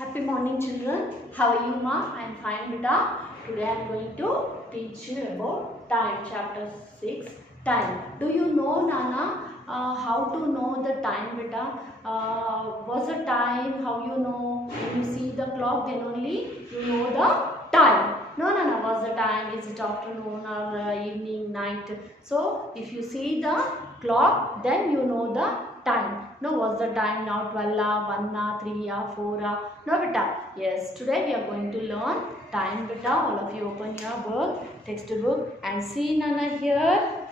Happy morning, children. How are you, ma? I am fine, beta. Today I am going to teach you about time, chapter 6, time. Do you know, Nana, how to know the time, beta? What's the time? How you know? When you see the clock, then only you know the time. No, no, no. What's the time? Is it afternoon or evening, night? So, if you see the clock, then you know the time. No, what's the time now? 12 1 3 4 No, beta. Yes, today we are going to learn time, beta. All of you open your book, textbook, and see, Nana, here.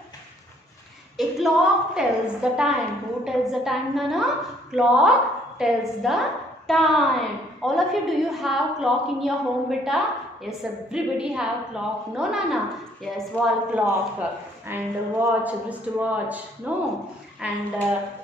A clock tells the time. Who tells the time, Nana? Clock tells the time. All of you, do you have clock in your home, beta? Yes, everybody have clock. No, Nana? Yes, wall clock and watch, wristwatch. No. And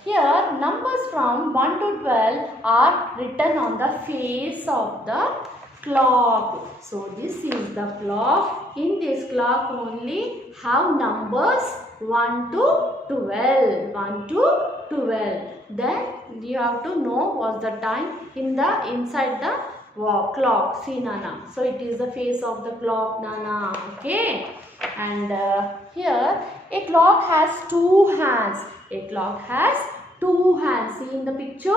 here numbers from 1 to 12 are written on the face of the clock. So this is the clock. In this clock only have numbers 1 to 12. 1 to 12. Then you have to know what's the time in the inside the clock. See, Nana. So it is the face of the clock, Nana. Okay. And here a clock has two hands. A clock has two hands. See in the picture.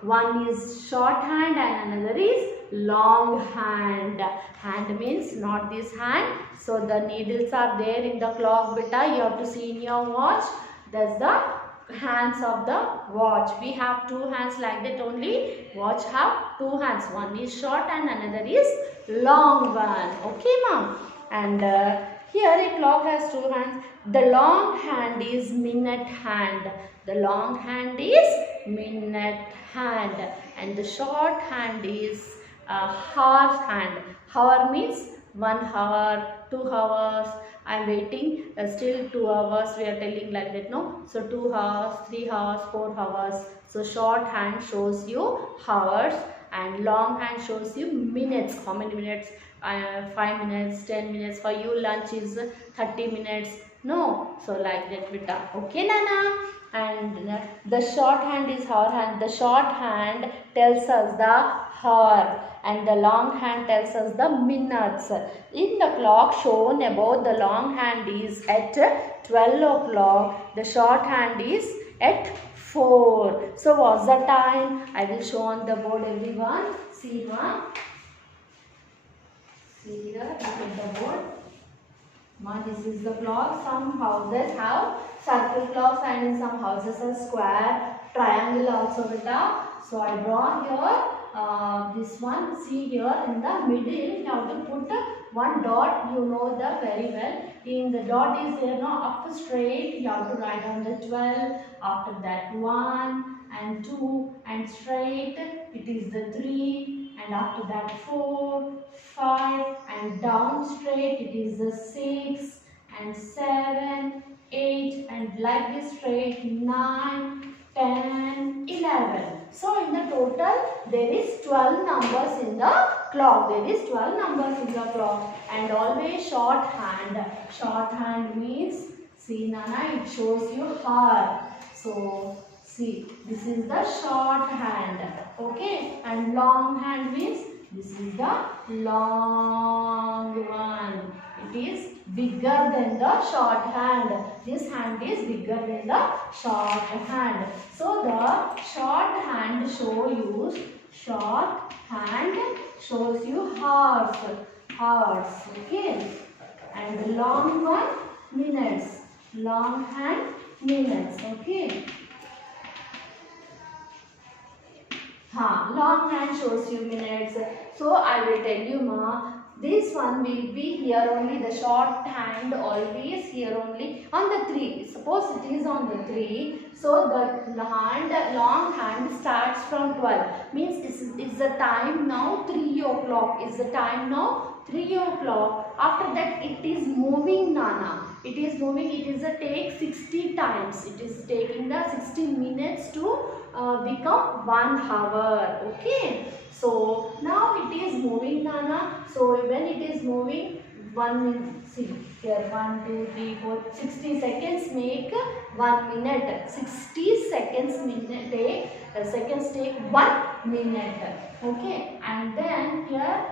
One is short hand and another is long hand. Hand means not this hand. So the needles are there in the clock, beta. You have to see in your watch. That's the hands of the watch. We have two hands like that only. Watch have two hands. One is short and another is long one. Okay, ma'am. And here a clock has two hands. The long hand is minute hand. The long hand is minute hand. And the short hand is hour hand. Hour means 1 hour, 2 hours. I am waiting still 2 hours. We are telling like that, no? So 2 hours, 3 hours, 4 hours. So short hand shows you hours and long hand shows you minutes. How many minutes? 5 minutes, 10 minutes. For you lunch is 30 minutes. No. So like that, beta. Okay, Nana? And the short hand is hour hand. The short hand tells us the hour and the long hand tells us the minutes. In the clock shown above, the long hand is at 12 o'clock. The short hand is at 4. So what's the time? I will show on the board, everyone. See one. See here, look at the board. This is the clock. Some houses have circle clocks and some houses are square, triangle also, beta. So I draw here this one. See here in the middle you have to put one dot. You know the very well. In the dot is there now up straight. You have to write on the 12. After that 1 and 2 and straight. It is the 3. And after that 4, 5 and down straight it is the 6 and 7, 8 and like this straight 9, 10, 11. So in the total there is 12 numbers in the clock. There is 12 numbers in the clock and always short hand. Short hand means, see Nana, it shows you hour. So see, this is the short hand. Okay, and long hand means this is the long one. It is bigger than the short hand. This hand is bigger than the short hand. So the short hand shows you hours. Hours. Okay, and the long one minutes. Long hand minutes. Okay. Long hand shows you minutes. So I will tell you, ma, this one will be here only. The short hand always here only on the 3. Suppose it is on the 3. So the long hand starts from 12. Means it's the time now 3 o'clock. Is the time now 3 o'clock. After that it is moving, Nana. It is moving. It is a take 60 times. It is taking the 60 minutes to become 1 hour. Okay. So now it is moving, Nana. So when it is moving, 1 minute. See here, 1, 2, 3, 4, 60 seconds make 1 minute. 60 seconds take 1 minute. Okay, and then here,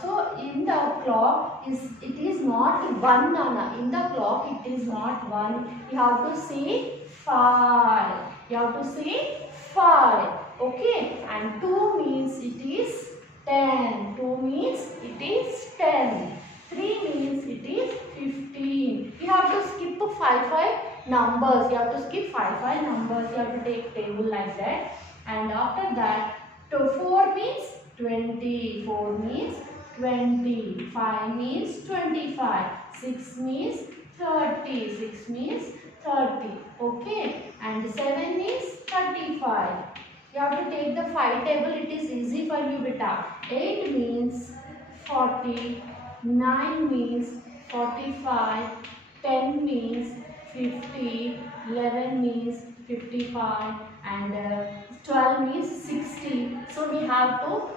so in the clock it is not 1, Nana. In the clock it is not 1. You have to say 5. You have to say 5. Okay, and 2 means it is 10. 2 means it is 10. 3 means it is 15. You have to skip 5 numbers. You have to skip 5 numbers. You have to take table like that. And after that, 4 means 20. 4 means 20. 5 means 25. 6 means 30. 6 means 30. Okay. And 7 means 35. You have to take the 5 table. It is easy for you, beta. 8 means 40. 9 means 45. 10 means 50. 11 means 55. And 12 means 60. So we have to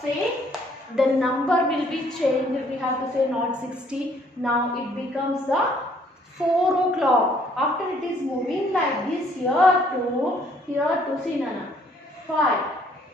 say the number will be changed. We have to say not 60. Now it becomes the 4 o'clock. After it is moving like this, here to see, Nana. 5,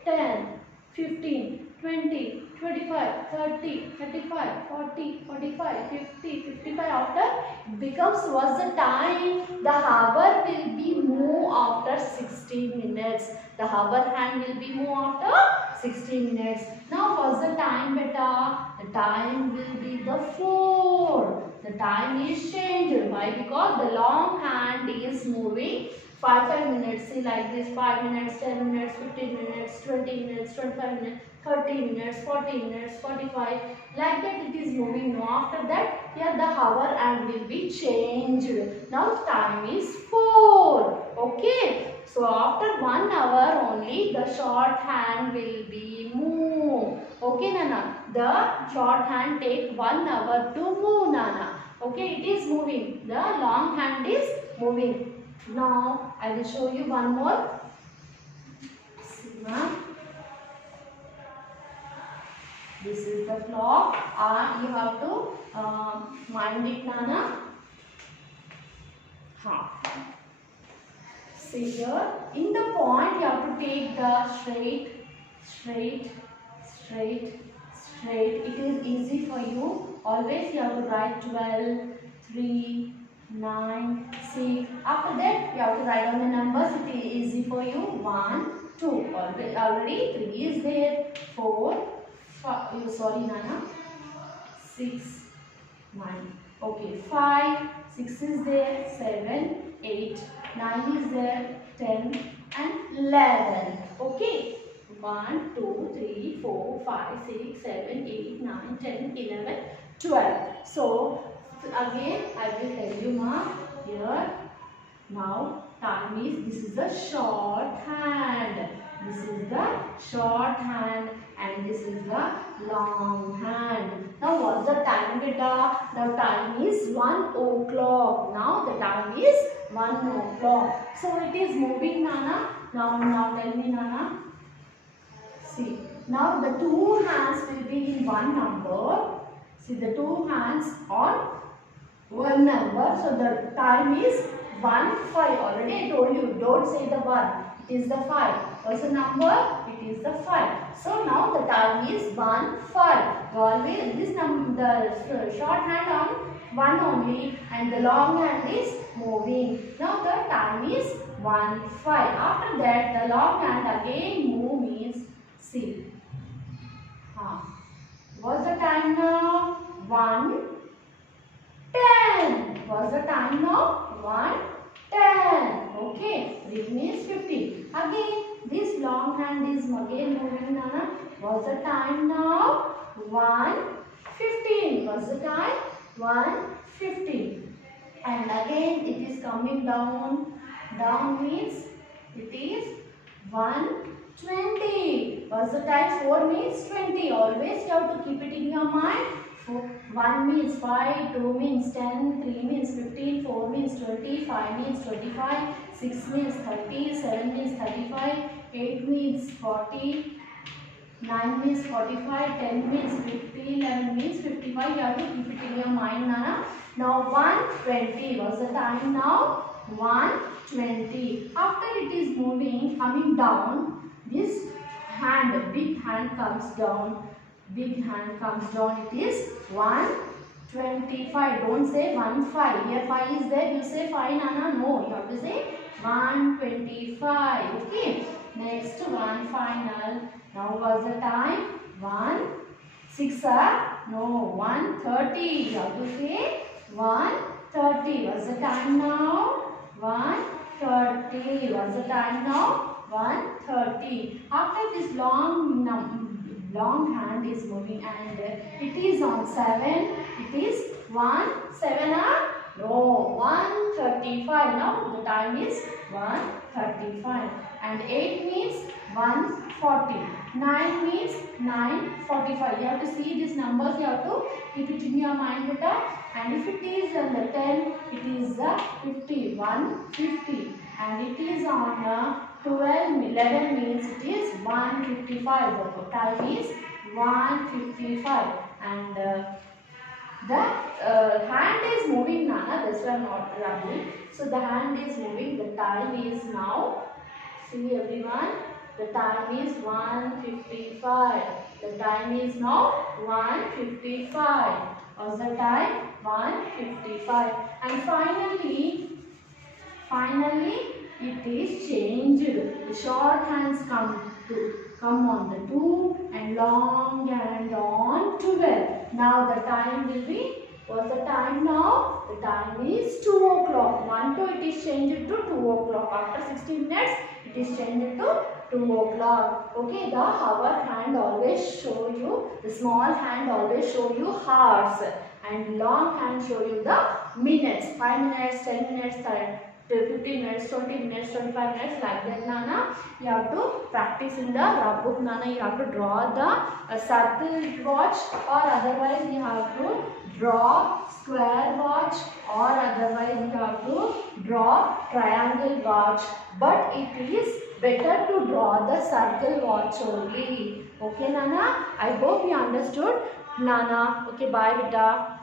10, 15, 20, 25, 30, 35, 40, 45, 50, 55. After it becomes what's the time? The hour will be moved after 60 minutes. The hour hand will be moved after 60 minutes. Now what's the time, beta? The time will be the 4. The time is changed. Why? Because the long hand is moving 5 minutes. See like this: 5 minutes, 10 minutes, 15 minutes, 20 minutes, 25 minutes, 30 minutes, 40 minutes, 45. Like that it is moving. Now after that, here the hour and will be changed. Now time is 4. Okay. So after 1 hour only the short hand will be moved. Okay, Nana. The short hand take 1 hour to move, Nana. Okay, it is moving. The long hand is moving. Now I will show you one more. See, ma'am. This is the clock. You have to mind it, Nana. See here. In the point, you have to take the straight. It is easy for you. Always you have to write 12, 3, 9, 6. After that, you have to write down the numbers. It is easy for you. 1, 2. Already 3 is there. 4, 5. Sorry, Nana. 6, 9. Okay. 5, 6 is there. 7, 8, 9 is there. 10 and 11. Okay. 1, 2, 3, 4, 5, 6, 7, 8, 9, 10, 11, 12. So again I will tell you, ma, here now time is, this is the short hand. This is the short hand and this is the long hand. Now what's the time, beta? The time is 1 o'clock. Now the time is 1 o'clock. So it is moving, Nana. Now tell me, Nana. See, now the 2 hands will be in one number. See, the 2 hands on one number. So the time is 1, 5. Already I told you, don't say the 1. It is the 5. What's the number? It is the 5. So now the time is 1, 5. Always this number, the short hand on 1 only and the long hand is moving. Now the time is 1, 5. After that the long hand again move means see. What's the time now? 1, 10. What's the time now? 1, 10. Okay. Which means 50. Again, this long hand is again moving, Nana. What's the time now? 1, 15. What's the time? 1, 15. And again it is coming down. Down means it is 1, 20. What's the time? 4 means 20. Always you have to keep it in your mind. 1 means 5, 2 means 10, 3 means 15, 4 means 20, 5 means 25, 6 means 30, 7 means 35, 8 means 40, 9 means 45, 10 means 50, 11 means 55. You have to keep it in your mind, Nana. Now 120. What's the time now? 120. After it is moving, coming down, this hand, big hand comes down. Big hand comes down. It is 125. Don't say 15. Here 5 is there. You say 5, Nana. No, you have to say 125. Okay. Next one final. Now what's the time? 1 6 no 1:30. You have to say 1:30. What's the time now? 1:30. What's the time now? 1:30. After this long hand is moving and it is on 7. It is 7 no 1:35. Now the time is 1:35 and 8 means 1:40. 9 means 9:45. You have to see these numbers. You have to keep it in your mind, beta. And if it is on the 10, it is 50. 150. And it is on 12, 11 means it is 155. The time is 155. And the hand is moving, Nana. This one not running. So the hand is moving. The time is now. See everyone. The time is 1:55. The time is now 1:55. What's the time? 1:55. And finally it is changed. The short hands come on the 2 and long hand on 12. Now the time will be, what's the time now? The time is 2 o'clock. 1 to it is changed to 2 o'clock. After 60 minutes it is changed to 2 o'clock. Okay, the hour hand always show you, the small hand always show you hours and long hand show you the minutes. 5 minutes, 10 minutes, 15 minutes, 20 minutes, 25 minutes, like that, Nana. You have to practice in the rub book, Nana. You have to draw the circle watch, or otherwise you have to draw square watch, or otherwise you have to draw triangle watch. But it is better to draw the circle watch only. Okay, Nana? I hope you understood, Nana. Okay, bye, beta.